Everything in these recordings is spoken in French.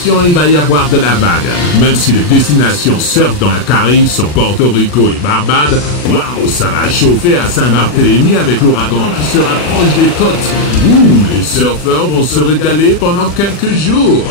question, il va y avoir de la vague. Même si les destinations surf dans la Caraïbe sont Porto Rico et Barbade, waouh, ça va chauffer à Saint-Barthélemy avec l'ouragan qui sera proche des côtes. Ouh, les surfeurs vont se régaler pendant quelques jours.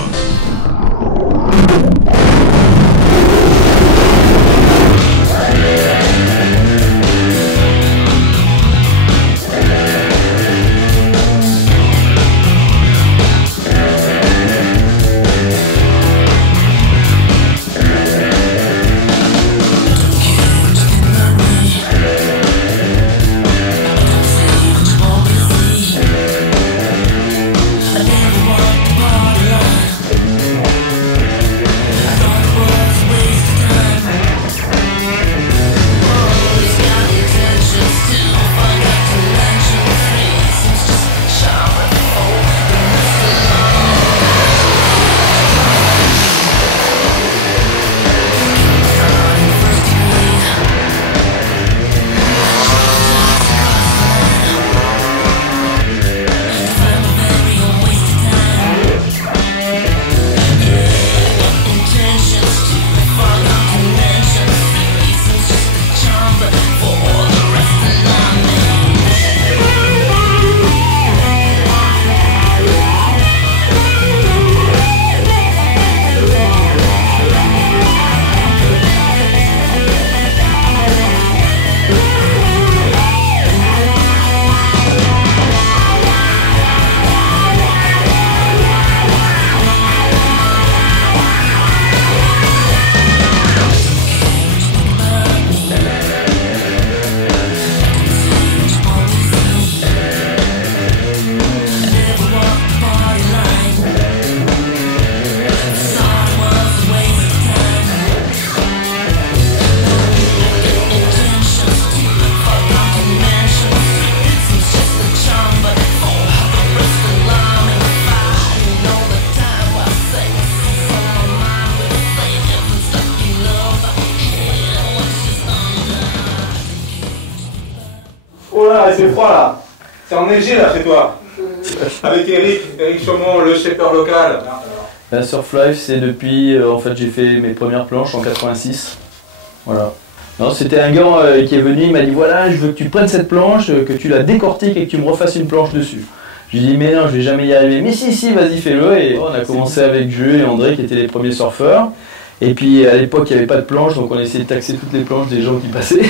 Oh là, c'est froid là. C'est enneigé là chez toi. Avec Eric Chaumont, le shaper local. La Surf Life, c'est depuis, en fait j'ai fait mes premières planches en 86. Voilà. Non, c'était un gars qui est venu, il m'a dit voilà, je veux que tu prennes cette planche, que tu la décortiques et que tu me refasses une planche dessus. Je lui ai dit mais non, je vais jamais y arriver. Mais si, vas-y fais-le. Et on a commencé avec Jules et André qui étaient les premiers surfeurs. Et puis à l'époque il n'y avait pas de planche, donc on a essayé de taxer toutes les planches des gens qui passaient.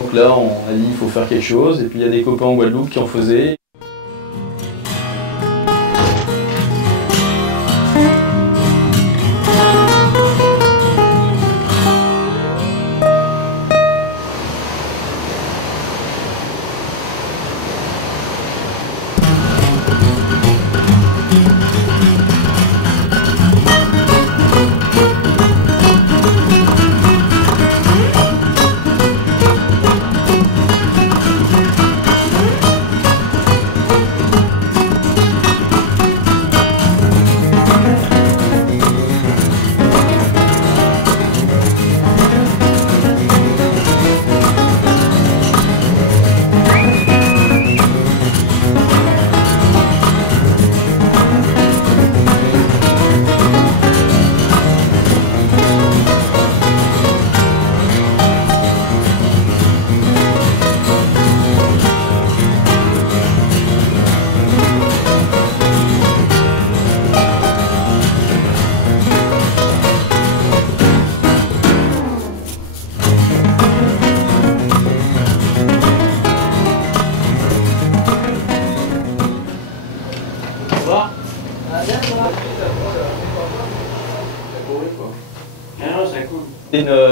Donc là on a dit il faut faire quelque chose, et puis il y a des copains en Guadeloupe qui en faisaient.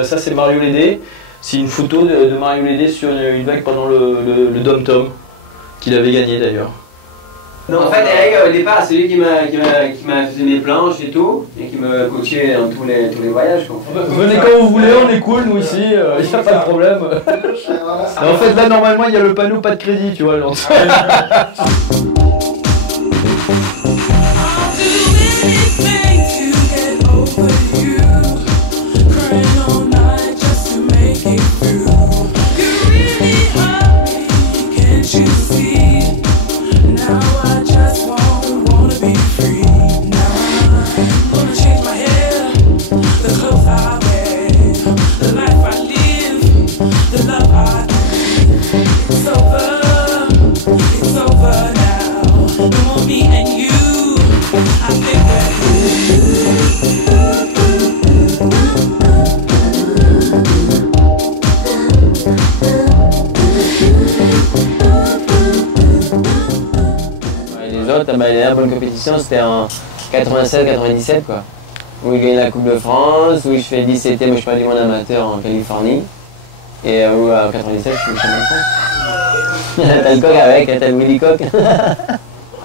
Ça c'est Mario Lédé, c'est une photo de Mario Lédé sur une vague pendant le Dom Tom, qu'il avait gagné d'ailleurs. Non, en fait, Eric, au départ, c'est lui qui m'a fait mes planches et tout, et qui me coachait dans tous les voyages. Venez quand vous voulez, on est cool, nous ici, il n'y a pas de problème. En fait, là, normalement, il y a le panneau pas de crédit, tu vois. Now I just wanna be free. Now I'm gonna change. l'autre, bah, la dernière bonne compétition c'était en 96-97 quoi. Où il gagne la Coupe de France, où je fais 17e, je suis pas du monde amateur en Californie. Et où en 97 je suis le champion de France. T'as le coq avec, t'as le Willy Coq.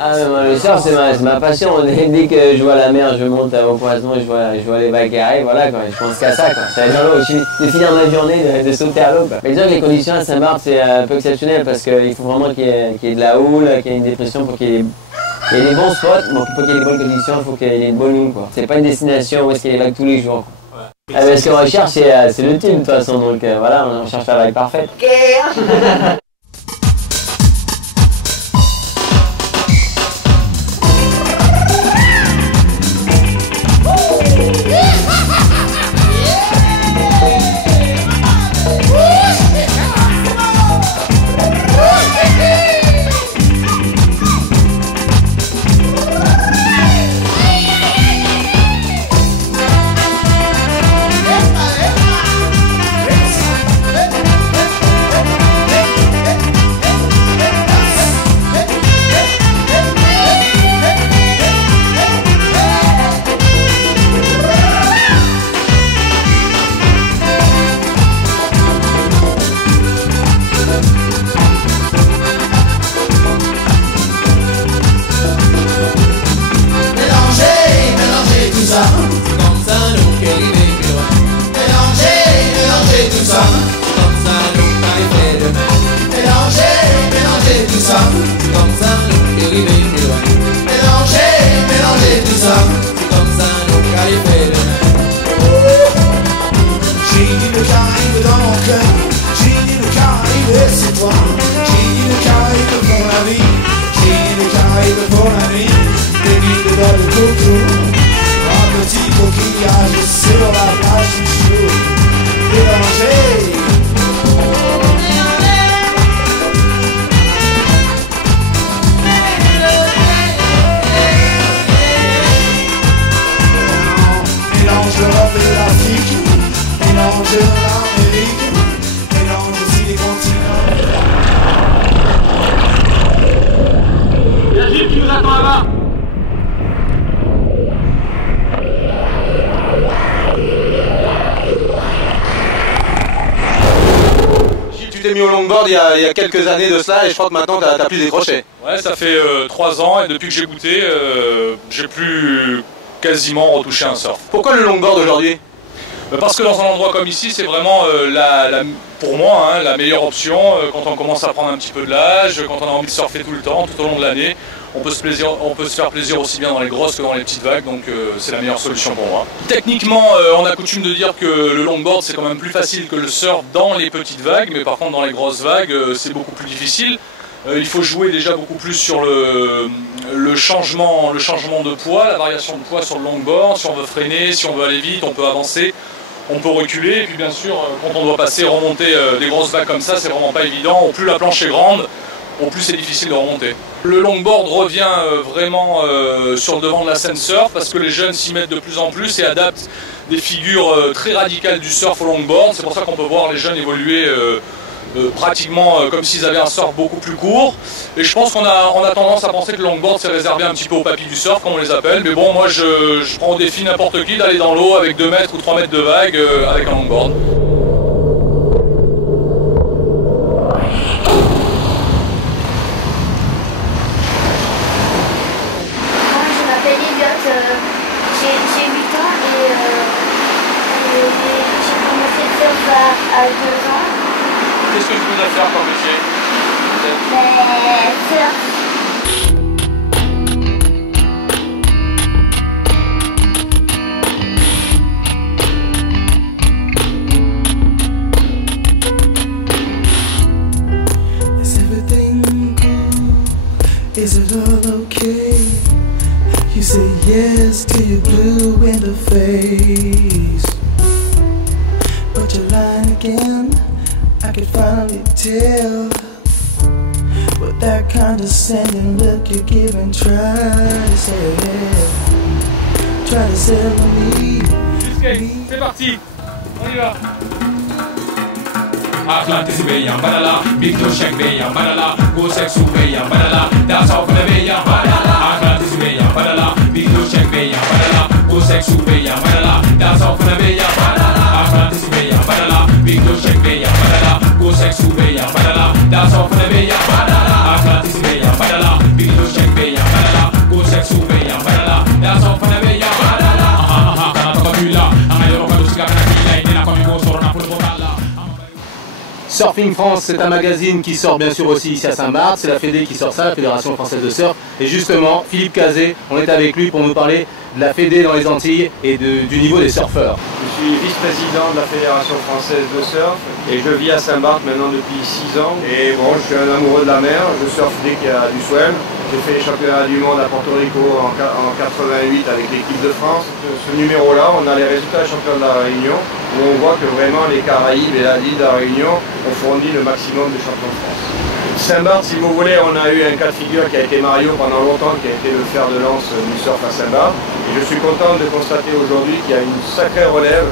Ah mais moi, le surf c'est ma passion. Dès que je vois la mer, je monte au poisson, je vois les vagues qui arrivent, voilà quoi. Je pense qu'à ça quoi. Ça va être dans l'eau. De finir ma journée de sauter à l'eau quoi. Mais disons que les conditions à Saint-Barth c'est un peu exceptionnel parce qu'il faut vraiment qu'il y ait de la houle, qu'il y ait une dépression pour qu'il y ait des bons spots. Donc pour qu'il y ait des bonnes conditions, il faut qu'il y ait des bonnes houles quoi. C'est pas une destination où est-ce qu'il y a des vagues tous les jours quoi. Ouais. Ah, mais ce qu'on recherche c'est le team de toute façon. Donc voilà, on cherche la vague parfaite. Tu t'es mis au longboard il y a quelques années de cela et je crois que maintenant t'as plus décroché. Ouais, ça fait 3 ans et depuis que j'ai goûté, j'ai plus quasiment retouché un surf. Pourquoi le longboard aujourd'hui? Parce que dans un endroit comme ici, c'est vraiment pour moi la meilleure option quand on commence à prendre un petit peu de l'âge, quand on a envie de surfer tout le temps, tout au long de l'année. On peut se faire plaisir aussi bien dans les grosses que dans les petites vagues, donc c'est la meilleure solution pour moi. Techniquement, on a coutume de dire que le longboard c'est quand même plus facile que le surf dans les petites vagues, mais par contre dans les grosses vagues c'est beaucoup plus difficile. Il faut jouer déjà beaucoup plus sur le changement de poids, la variation de poids sur le longboard. Si on veut freiner, si on veut aller vite, on peut avancer, on peut reculer. Et puis bien sûr, quand on doit remonter des grosses vagues comme ça, c'est vraiment pas évident. Au plus la planche est grande, au plus c'est difficile de remonter. Le longboard revient vraiment sur le devant de la scène surf parce que les jeunes s'y mettent de plus en plus et adaptent des figures très radicales du surf au longboard. C'est pour ça qu'on peut voir les jeunes évoluer pratiquement comme s'ils avaient un surf beaucoup plus court. Et je pense qu'on a tendance à penser que le longboard c'est réservé un petit peu aux papis du surf comme on les appelle. Mais bon, moi je prends au défi n'importe qui d'aller dans l'eau avec 2 mètres ou 3 mètres de vague avec un longboard. J'ai 8 ans et j'ai commencé le surf à 2 ans. Qu'est-ce que tu voudrais faire comme métier? Is everything cool? Is it all okay? You say yes till you're blue in the face, but you're lying again. I could finally tell with that condescending look you're giving. Try to sell me. C'est parti, on y va. Atlantis Bay and Badala, Big Toe Shank Bay and Badala, Go Sex Bay and Badala, that's all for the Bay and Badala. do check beya badala, go sex beya badala, that's all for the beya badala, Atlantis beya badala, big do check beya badala, go sex beya badala, that's all for the beya badala, Atlantis beya badala, big do check beya badala, go sex beya badala, that's all for the beya badala. Surfing France, c'est un magazine qui sort bien sûr aussi ici à Saint-Barth, c'est la Fédé qui sort ça, la Fédération Française de Surf. Et justement, Philippe Cazé, on est avec lui pour nous parler de la Fédé dans les Antilles et du niveau des surfeurs. Je suis vice-président de la Fédération Française de Surf et je vis à Saint-Barth maintenant depuis 6 ans. Et bon, je suis un amoureux de la mer, je surfe dès qu'il y a du swell. J'ai fait les championnats du monde à Porto Rico en 88 avec l'équipe de France. Ce numéro-là, on a les résultats des championnats de la Réunion où on voit que vraiment les Caraïbes et l'île de la Réunion ont fourni le maximum de champions de France. Saint-Barth, si vous voulez, on a eu un cas de figure qui a été Mario pendant longtemps, qui a été le fer de lance du surf à Saint-Barth. Et je suis content de constater aujourd'hui qu'il y a une sacrée relève.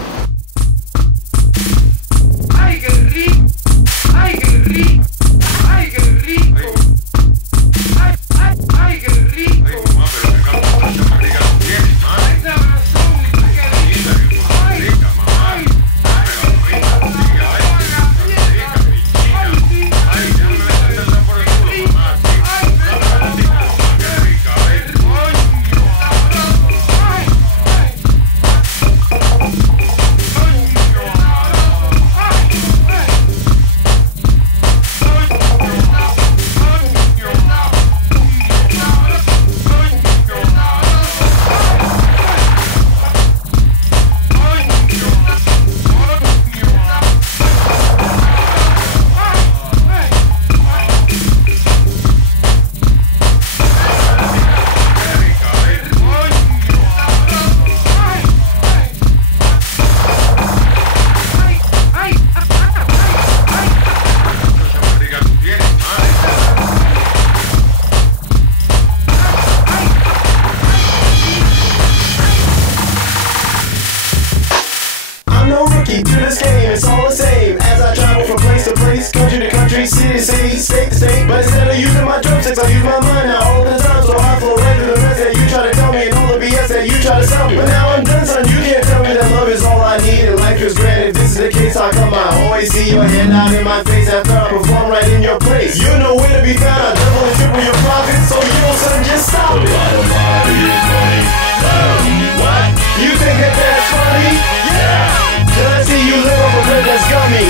City to city, state to state. But instead of using my drumsticks, I use my mind now all the time. So I flow right through the rest that you try to tell me and all the BS that you try to sell me. But now I'm done, son. You can't tell me that love is all I need and life is grand. If this is the case, how come I always see your hand out in my face after I perform right in your place? You're nowhere to be found. I double and triple your profits, so you know, son, just stop it. What? You think that that's funny? Yeah. Cause I see you live off a bread that's gummy.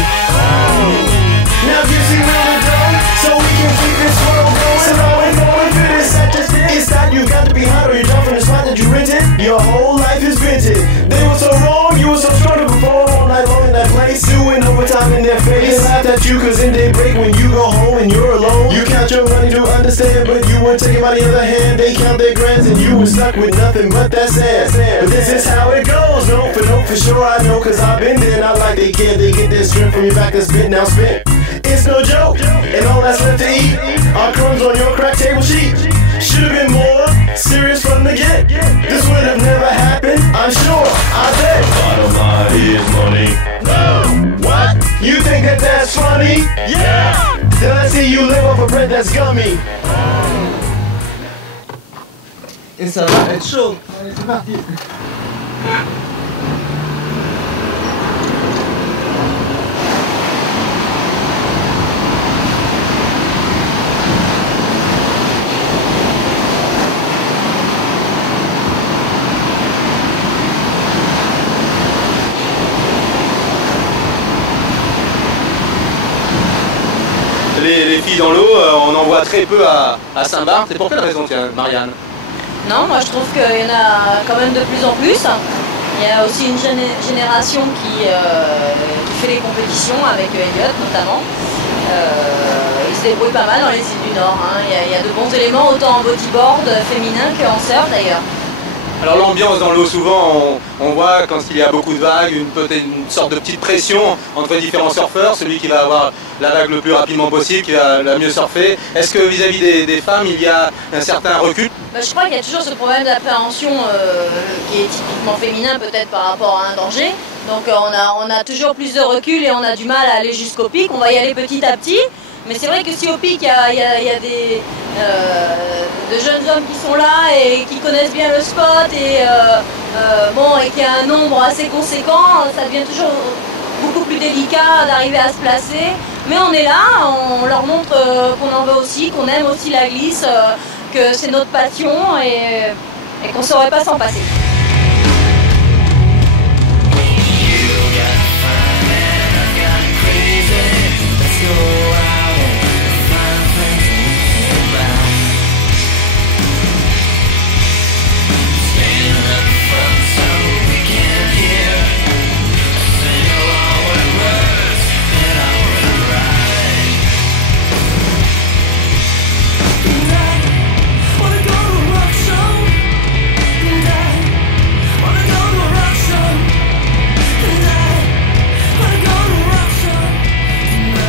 Now if you see where we're done, so we can keep this world going. So now we're going for this, I just did. It's not you got to be hot or you're done from the spot that you rented. Your whole life is vintage. They were so wrong, you were so strong to perform all night long in that place. Doing overtime in their face. They laughed at you cause in daybreak when you go home and you're alone. You count your money to understand, but you weren't taken by the other hand. They count their grands and you were stuck with nothing but that sand. But this is how it goes, no for sure I know. Cause I've been there, not like they can. They get their strength from your back that's been now spent. It's no joke, and all that's left to eat are crumbs on your crack table sheet. Should've been more serious from the get. This would have never happened, I'm sure, I bet. Bottom line is money. No, what? You think that that's funny? Yeah. Then I see you live off a bread that's gummy. Et ça va être chaud. Allez, c'est parti. Les filles dans l'eau, on en voit très peu à Saint-Barth. Et pour quelle raison, tiens, Marianne? Non, moi je trouve qu'il y en a quand même de plus en plus. Il y a aussi une génération qui fait les compétitions, avec Elliot notamment. Il se débrouille pas mal dans les îles du Nord. Hein. Il y a de bons éléments, autant en bodyboard féminin qu'en surf d'ailleurs. Alors l'ambiance dans l'eau, souvent on voit quand il y a beaucoup de vagues, une sorte de petite pression entre différents surfeurs, celui qui va avoir la vague le plus rapidement possible, qui va la mieux surfer. Est-ce que vis-à-vis des femmes, il y a un certain recul? Je crois qu'il y a toujours ce problème d'appréhension qui est typiquement féminin peut-être par rapport à un danger. Donc on a toujours plus de recul et on a du mal à aller jusqu'au pic, on va y aller petit à petit. Mais c'est vrai que si au pic il y a de jeunes hommes qui sont là et qui connaissent bien le spot et qu'il y a un nombre assez conséquent, ça devient toujours beaucoup plus délicat d'arriver à se placer. Mais on est là, on leur montre qu'on en veut aussi, qu'on aime aussi la glisse, que c'est notre passion et qu'on ne saurait pas s'en passer.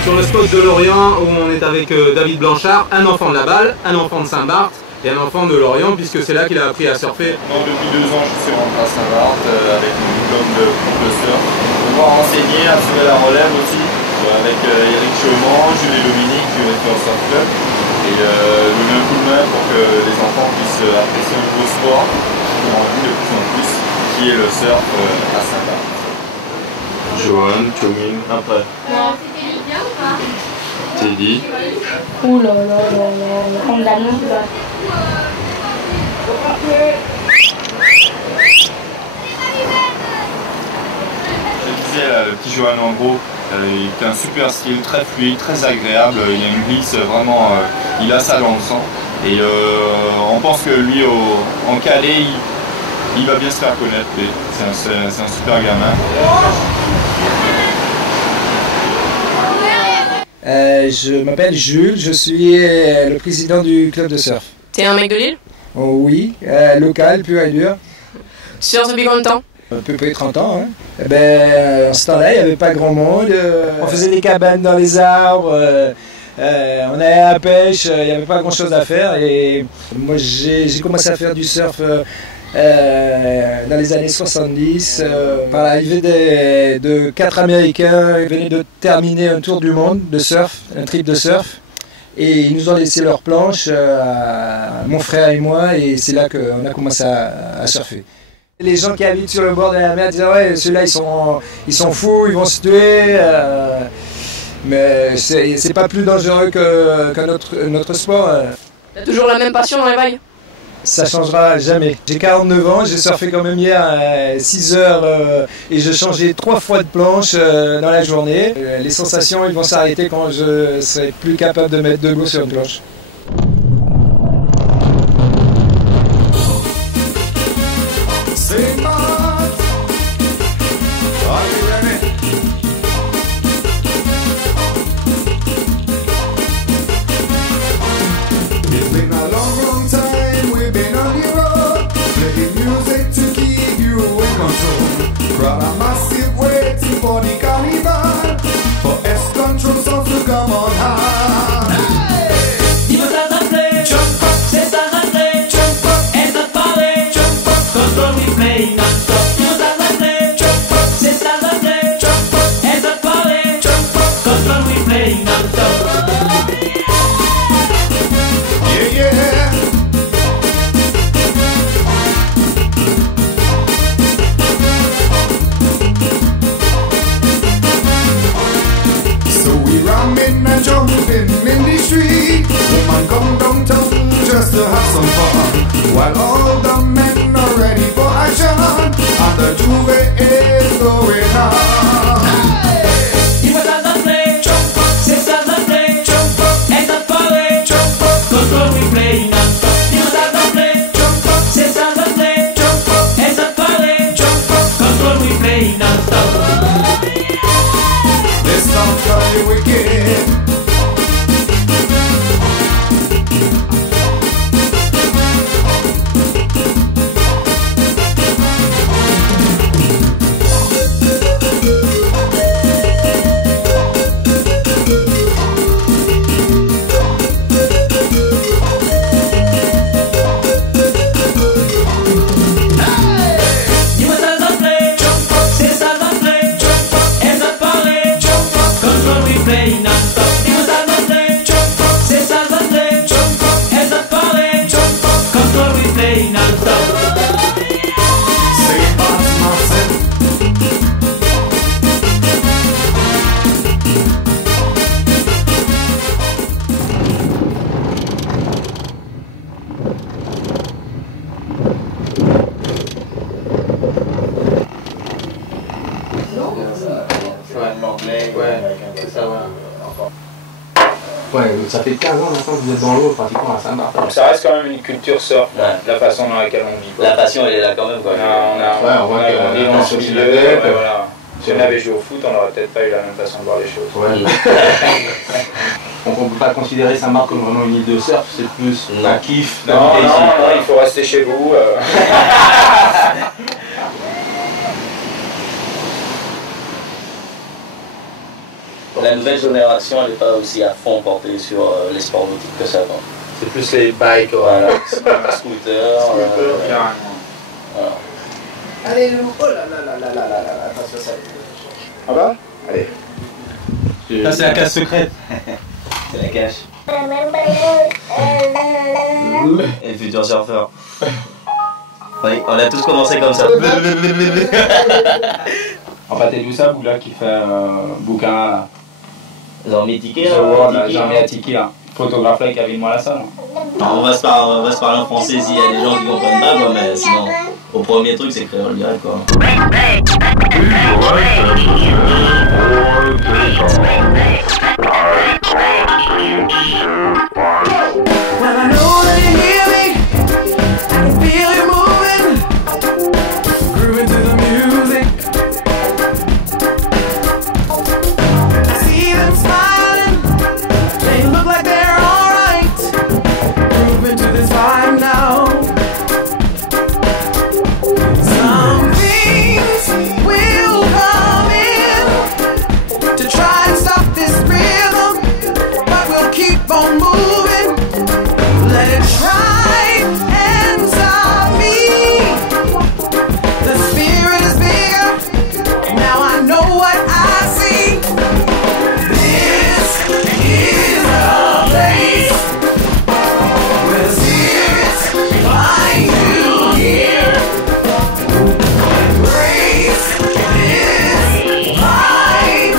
Sur le spot de Lorient où on est avec David Blanchard, un enfant de la Balle, un enfant de Saint-Barth et un enfant de Lorient puisque c'est là qu'il a appris à surfer. Non, depuis 2 ans je suis rentré à Saint-Barth avec mon diplôme de prof de surf. Pour pouvoir enseigner, assurer la relève aussi avec Eric Chaumont, Julie Dominique du Rector Surf Club et donner un coup de main pour que les enfants puissent apprécier un nouveau sport qu'on a vu de plus en plus qui est le surf à Saint-Barth. Johan, Chomine, après. Teddy. Ouh là là là là, on l'annonce là. Je disais, le petit Johan en gros, il a un super style, très fluide, très agréable, il a une glisse vraiment, il a ça dans le sang. Et on pense que lui, en Calais, il va bien se faire connaître, c'est un super gamin. Je m'appelle Jules, je suis le président du club de surf. T'es un mec de Lille? Oh, oui, local, pur et dur. Tu surfes depuis combien de temps? À peu près 30 ans. Hein. En ce temps-là, il n'y avait pas grand monde. On faisait des cabanes dans les arbres, on allait à la pêche, il n'y avait pas grand-chose à faire. Et moi, j'ai commencé à faire du surf dans les années 70, par l'arrivée de 4 Américains. Ils venaient de terminer un tour du monde de surf, un trip de surf. Et ils nous ont laissé leur planche, mon frère et moi, et c'est là qu'on a commencé à surfer. Les gens qui habitent sur le bord de la mer disaient ouais, ceux-là ils sont fous, ils vont se tuer. Mais c'est pas plus dangereux qu'un autre sport. T'as toujours la même passion dans les vagues? Ça changera jamais. J'ai 49 ans, j'ai surfé quand même hier à 6 heures et je changeais 3 fois de planche dans la journée. Les sensations ils vont s'arrêter quand je serai plus capable de mettre debout sur une planche. Crowd a massive waiting for the carnival, for S-Control songs to come on high. Il veut s'adapter, jump up, c'est s'adapter, jump up, et ça parler, jump up, control we play non-stop. Il veut s'adapter, jump up, c'est s'adapter, jump up, et ça parler, jump up, control we play non-stop. Yeah, yeah. Ramming and jumping in the street. Woman come downtown just to have some fun, while all the men are ready for action, and the juve is going on. Il veut s'adapter, jump up, c'est s'adapter, jump up, et ça parler, jump up, control we play non-stop. Il veut s'adapter, jump up, c'est s'adapter, jump up, et ça parler, jump up, control we play non-stop. This sounds very wicked. Il veut s'adapter, jump up, c'est s'adapter, jump up, et ça parler, jump up, control we play non-stop. japonais, c'est ça, voilà. Ouais, ça fait 15 ans maintenant que vous êtes dans l'eau, pratiquement à Saint-Martin. Donc ça reste quand même une culture surf, la façon dans laquelle on vit. La passion, elle est là quand même, quoi. On voit qu'on est dans ce milieu, voilà. Si on avait joué au foot, on n'aurait peut-être pas eu la même façon de voir les choses. Donc on ne peut pas considérer Saint-Marc comme vraiment une île de surf, c'est plus un kiff d'habiter ici. Non, il faut rester chez vous. La nouvelle génération, elle n'est pas aussi à fond portée sur les sports nautiques que ça. C'est plus les bikes, voilà, scooters. Carrément. Voilà. Allez, oh là là là là là là là, attention ça. Ah bah allez. Ça c'est la case secrète. C'est la cache. Et le futur surfeur. Oui, on a tous commencé comme ça. Enfin, t'as vu ça, Boula qui fait un bouquin. Jean-Mi Tiquet, Jean-Mi Tiquet, photographe là qui avait moi la salle. On va se parler en français s'il y a des gens qui comprennent pas, quoi, mais sinon, au premier truc, c'est créole direct, quoi. Well, I know that you hear me, I can feel you moving, grooving to the music. I see them smiling, they look like they're alright, grooving to this vibe now. Some things will come in to try and stop this rhythm, but we'll keep on moving. Let it try and stop me. The spirit is bigger. Now I know what I see. This is a place where the spirits find you here. Embrace this vibe.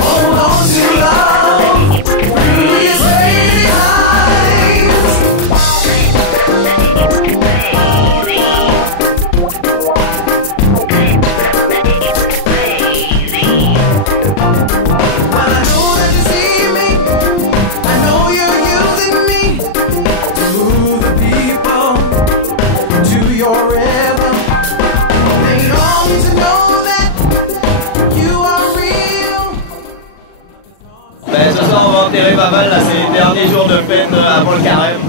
Hold on to love through your crazy lives. Well, I know that you see me. I know you're using me to move the people to your rhythm. They all need to know that you are real. Ben, ce soir, on va enterrer pas mal, là, c'est les derniers jours de fête avant le carême.